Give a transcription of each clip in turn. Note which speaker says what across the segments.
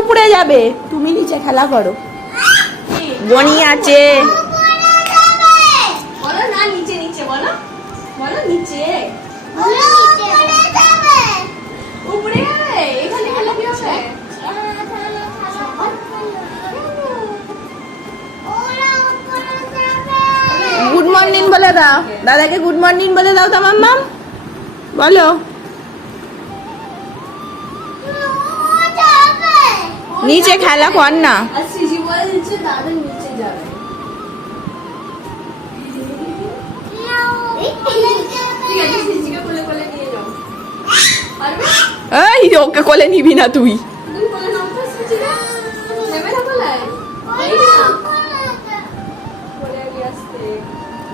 Speaker 1: উপরে যাবে। তুমি নিচে খেলা করো। বনি আছে।
Speaker 2: বলো না নিচে নিচে বলো। বলো নিচে। উপরে এখানে খেলা কি হবে?
Speaker 1: গুড মর্নিং বলে দাও। দাদাকে গুড মর্নিং বলে দাও তো মাম্মাম। বলো। নিচে খেলা কর না। এই ওকে কোলে নিবি না তুই।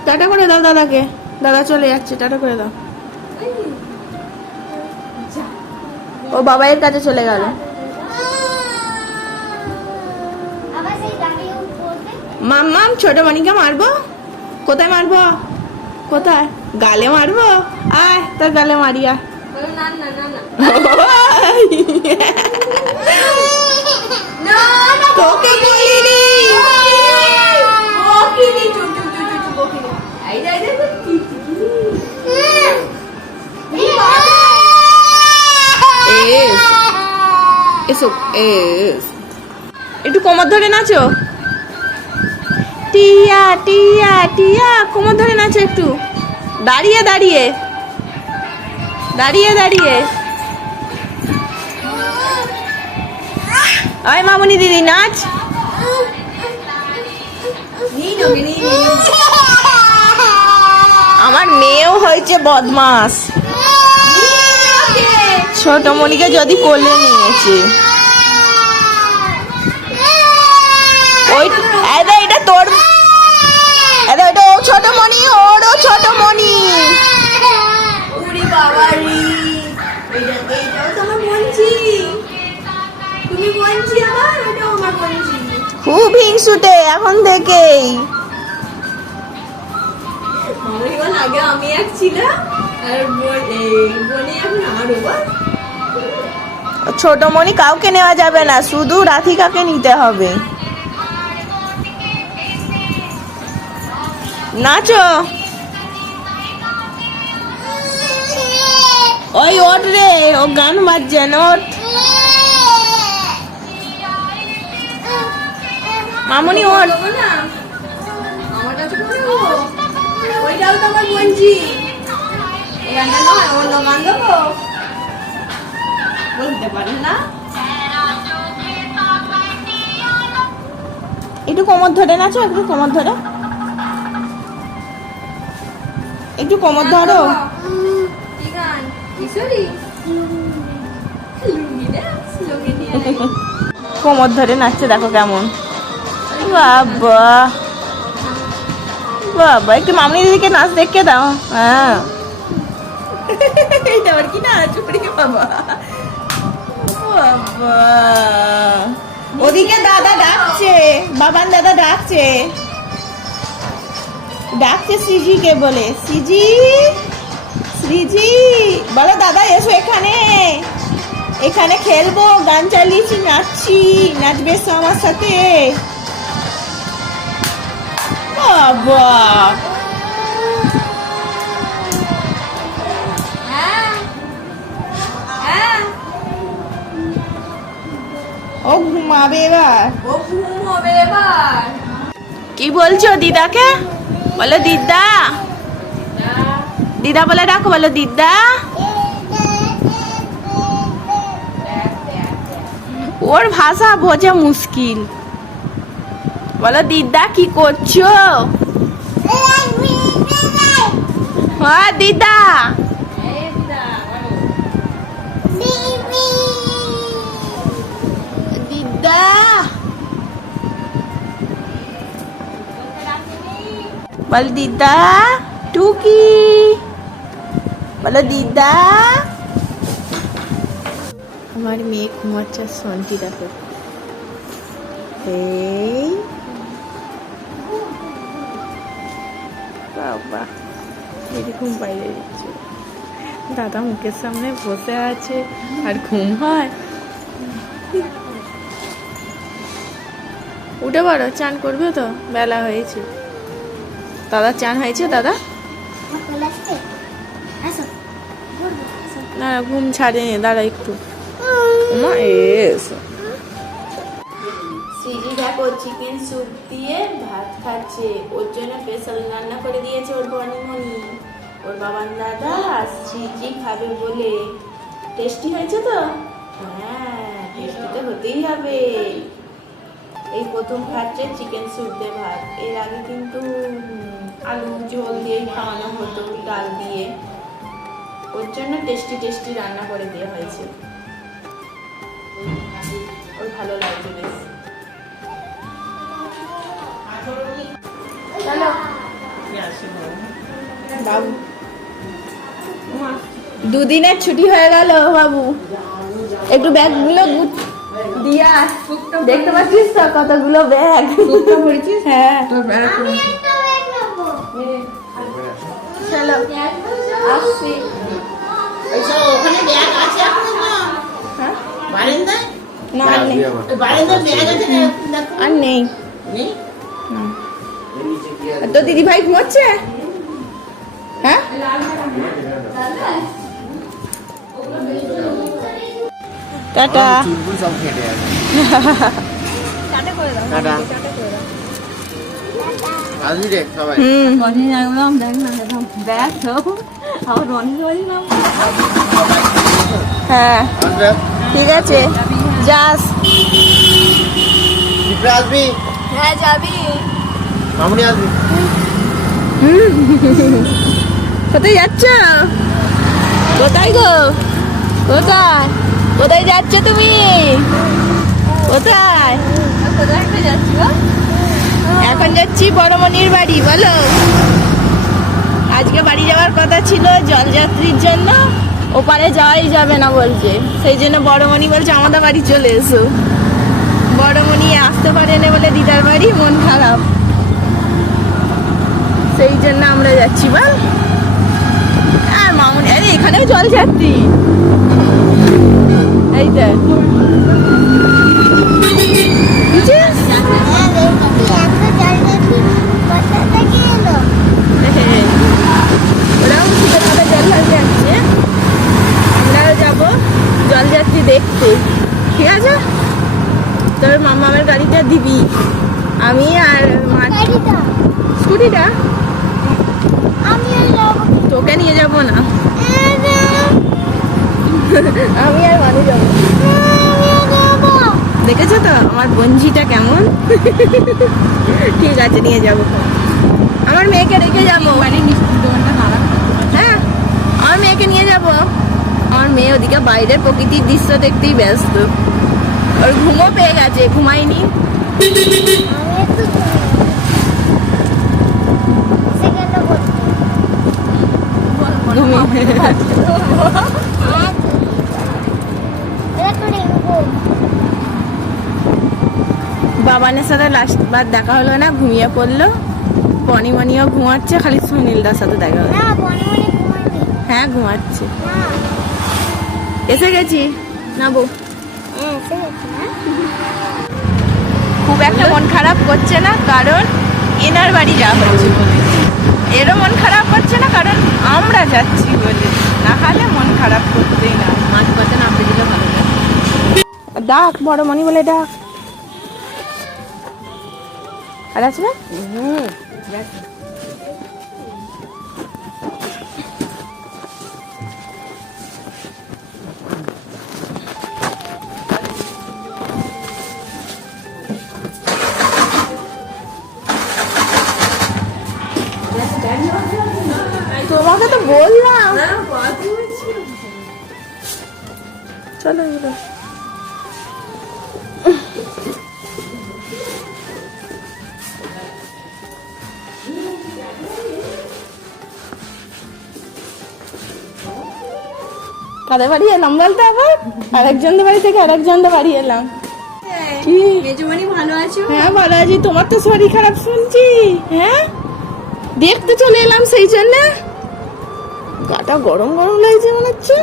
Speaker 1: টাটা করে দাও দাদাকে। দাদা চলে যাচ্ছে টাটা করে দাও। ও বাবাইয়ের কাছে চলে গেল। মাম্মাম ছোট মনিকে মারবো? কোথায় মারবো? কোথায়? গালে মারবো? আয় তোর গালে মারি আয়। তোকে বলিনি। একটু কোমর ধরে নাচো। টিয়া টিয়া টিয়া, কোমর ধরে নাচো একটু। দাঁড়িয়ে দাঁড়িয়ে। দাঁড়িয়ে দাঁড়িয়ে। আয় মামনি দিদি, নাচ। আমার মেয়েও হয়েছে বদমাস। ছোট মনিকে যদি কোলে নিয়েছে। ওই এদা এটা তোর এদা এটা ও ছোট মনি ওরও ছোট মনি
Speaker 2: উড়ি বাবারি। এটা এটাও তো আমার মঞ্চি। তুমি মঞ্চি আমার ওটাও আমার মঞ্চি।
Speaker 1: খুব হিংসুটে এখন থেকেই।
Speaker 2: আগে আমি এক ছিলাম আর বোন এখন আমার
Speaker 1: ছোট মনি কাউকে নেওয়া যাবে না শুধু রাধিকাকে নিতে হবে। নাচো। ওই ওট রে ও গান বাজছে না ওট মামনি ওট
Speaker 2: দেবো না আমারটা তো করে দেবো ওইটাও তো আমার মঞ্চি গানটা নয় অন্য গান দেবো বলতে পারেন না
Speaker 1: একটু কোমর ধরে নাচো একটু কোমর ধরো। একটু কোমর ধরো। কোমর ধরে নাচছে দেখো কেমন। বাবা। বাবা একটু মামনি দিদিকে নাচ দেখে দাও। হ্যাঁ। এটা কি নাচ বাবা। বাবা। ওদিকে দাদা ডাকছে বাবান দাদা ডাকছে। ডাকছে সিজিকে বলে সিজি শ্রীজি বলো দাদা এসো এখানে। এখানে খেলব গান চালিয়েছি নাচছি নাচবে এসো আমার সাথে। বাবা।
Speaker 2: হ্যাঁ হ্যাঁ
Speaker 1: ও ঘুমাবে এবার।
Speaker 2: ও ঘুম হবে এবার।
Speaker 1: কি বলছো দিদাকে? বলো দিদা। দিদা বলে ডাকো, বলো দিদা। ওর ভাষা বোঝা মুশকিল। বলো দিদা, কি করছ? হ্যাঁ দিদা। দিদা। বল দিদা টুকি বলো দিদা আমার মেয়ে ঘুমাচ্ছে শান্তি দেখো। এই। বাবা এরকম বাইরে দিচ্ছে দাদা মুখের সামনে বসে আছে আর ঘুম হয়। উঠে পড়ো চান করবে তো? বেলা হয়েছে। দাদা চান হয়েছে, দাদা? না ঘুম ছাড়েনি, দাঁড়া একটু। সিজি দেখো চিকেন দিয়ে ভাত খাচ্ছে। ওর জন্য রান্না করে দিয়েছে ওর ওর বাবান দাদা খাবে বলে? টেস্টি হয়েছে তো? হ্যাঁ টেস্টি তো হতেই হবে। এই প্রথম খাচ্ছে চিকেন স্যুপ দিয়ে ভাত। এর আগে কিন্তু আলু ঝোল দিয়েই খাওয়ানো হতো ডাল দিয়ে। ওর জন্য টেস্টি টেস্টি রান্না করে দেওয়া হয়েছে। ওর ভালো লাগছে বেশ। চলো। বাবু। দুদিনের ছুটি হয়ে গেল বাবু। একটু ব্যাগগুলো গুছ- দিয়া দেখতে পাচ্ছিস তো কতগুলো ব্যাগ? হ্যাঁ।
Speaker 2: তোর বেড়া করে
Speaker 1: চলো। আসছি।
Speaker 3: এইসব ওখানে ব্যাগ আছে?
Speaker 1: হ্যাঁ?
Speaker 3: বারান্দায়?
Speaker 1: না আর নেই।
Speaker 3: বারান্দায় ব্যাগ আছে
Speaker 1: আর নেই। তো দিদি ভাই ঘুমাচ্ছে? হ্যাঁ? টাটা।
Speaker 4: চুলগুলো সব কেটে আছে টাটা আসবি রে সবাই।
Speaker 1: হুম।
Speaker 2: রনি নামলাম দেখ না দেখলাম ব্যাগ তো আবার রনি রনি নাম
Speaker 1: হ্যাঁ। ঠিক আছে। যাস।
Speaker 4: আসবি?
Speaker 1: হ্যাঁ যাবি।
Speaker 4: মামুনি আসবি?
Speaker 1: কোথায় যাচ্ছ? কোথায় গো? কোথায়? কোথায় যাচ্ছ তুমি? কোথায়? এখন যাচ্ছি বড়মনির বাড়ি, বলো। আজকে বাড়ি যাওয়ার কথা ছিল জলযাত্রীর জন্য, ওপারে যাওয়াই যাবে না বলছে। সেই জন্য বড়মণি বলছে, আমাদের বাড়ি চলে এসো। বড়মণি আসতে পারে না বলে, দিদার বাড়ি, মন খারাপ। সেই জন্য আমরা যাচ্ছি, বল। আর মামুনি, আরে এখানেও জল ঢালতে যাচ্ছে আমরাও যাব জলযাত্রী দেখতে। ঠিক আছে? তোর মামামের গাড়িটা দিবি। আমি আর মা স্কুটিটা? তোকে নিয়ে যাব না। আমি আর মানু যাব দেখেছ তো আমার বঞ্জিটা কেমন? ঠিক আছে নিয়ে যাব। আমার মেয়েকে রেখে যাব। হ্যাঁ আমার মেয়েকে নিয়ে যাব। আমার মেয়ে ওদিকে বাইরের প্রকৃতির দৃশ্য দেখতেই ব্যস্ত। ওর ঘুমও পেয়ে গেছে ঘুমায়নি। ঘুমিয়ে বাবানের সাথে লাস্ট বার দেখা হলো না ঘুমিয়ে পড়ল। পনিমনিও ঘুমাচ্ছে খালি সুনীলদার সাথে দেখা হলো। হ্যাঁ ঘুমাচ্ছে। এসে গেছি? না। বউ খুব একটা মন খারাপ করছে না কারণ এনার বাড়ি যাওয়া হচ্ছে বলে। এরও মন খারাপ করছে না কারণ আমরা যাচ্ছি বলে। না হলে মন খারাপ করতেই না।
Speaker 2: মাছ পাতে নামতে দিলে ভালো
Speaker 1: ডাক বড় মনি বলে ডাক। আর আসবে তোমাকে তো বললাম। চলো এবার। কাদের বাড়ি এলাম বলতে আবার? আরেকজনদের বাড়ি থেকে আরেকজনদের বাড়ি এলাম। কি?
Speaker 2: মেজমানি ভালো আছো?
Speaker 1: হ্যাঁ ভালো আছি। তোমার তো শরীর খারাপ শুনছি। হ্যাঁ? দেখতে চলে এলাম সেই জন্য। গাটা গরম গরম লাগছে মনে হচ্ছে।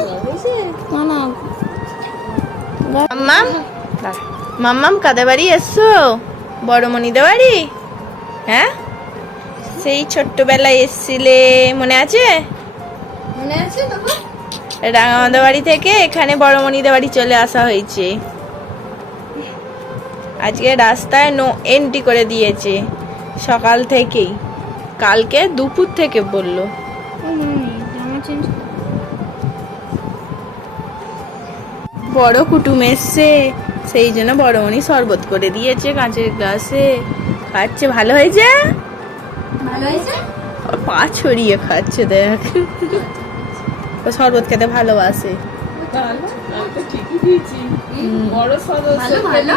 Speaker 1: না না। মাম্মাম মাম্মাম কাদের বাড়ি এসছো? বড়মণিদে বাড়ি? হ্যাঁ? সেই ছোট্টবেলায় এসছিলে মনে আছে?
Speaker 2: মনে আছে তখন
Speaker 1: রাঙামাদা বাড়ি থেকে এখানে বড়মণিদে বাড়ি চলে আসা হয়েছে। আজকে রাস্তায় নো এন্ট্রি করে দিয়েছে। সকাল থেকেই। কালকে দুপুর থেকে বলল। বড় কুটুম এসছে। সেই জন্য বড়মণি শরবত করে দিয়েছে কাঁচের গ্লাসে। খাচ্ছে ভালো হয়েছে?
Speaker 2: ভালো হয়েছে?
Speaker 1: পা ছড়িয়ে খাচ্ছে দেখ। ও শরবত খেতে ভালোবাসে।
Speaker 2: ভালো? ভালো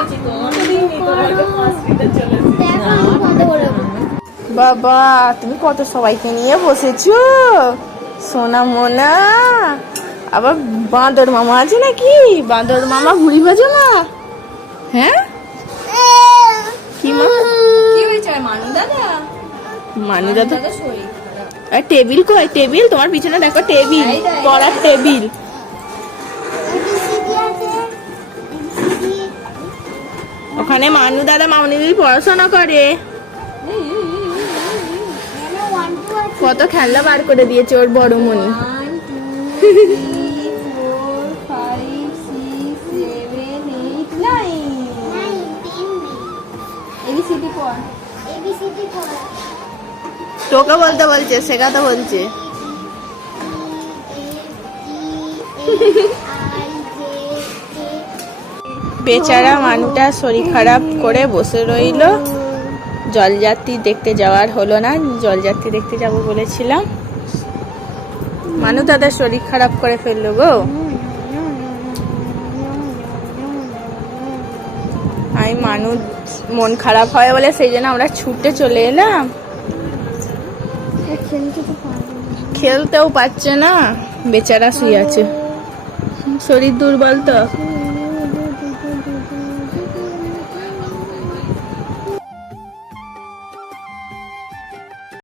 Speaker 1: বাবা তুমি কত সবাইকে নিয়ে বসেছো? সোনা মোনা আবার বাঁদর মামা আছে নাকি? বাঁদর মামা ভুড়ি ভাজো না? হ্যাঁ? কি মা?
Speaker 2: কি হয়েছে? মানু দাদা?
Speaker 1: মানু দাদা
Speaker 2: শরীর।
Speaker 1: আর টেবিল কয় টেবিল? তোমার পিছনে দেখো টেবিল। পড়ার টেবিল। ওখানে মানু দাদা মামনি দিদি পড়াশোনা করে। কত খেলনা বার করে দিয়েছে ওর বড় মনি। তোকে বলতে বলছে শেখাতে বলছে। বেচারা মানুটা শরীর খারাপ করে বসে রইল। জলযাত্রী দেখতে যাওয়ার হলো না, জলযাত্রী দেখতে যাব বলেছিলাম। মানু দাদার শরীর খারাপ করে ফেলল গো। আমি মানুষ মন খারাপ হয় বলে সেই জন্য আমরা ছুটে চলে এলাম। খেলতেও পারছে না। বেচারা শুয়ে আছে। শরীর দুর্বল তো।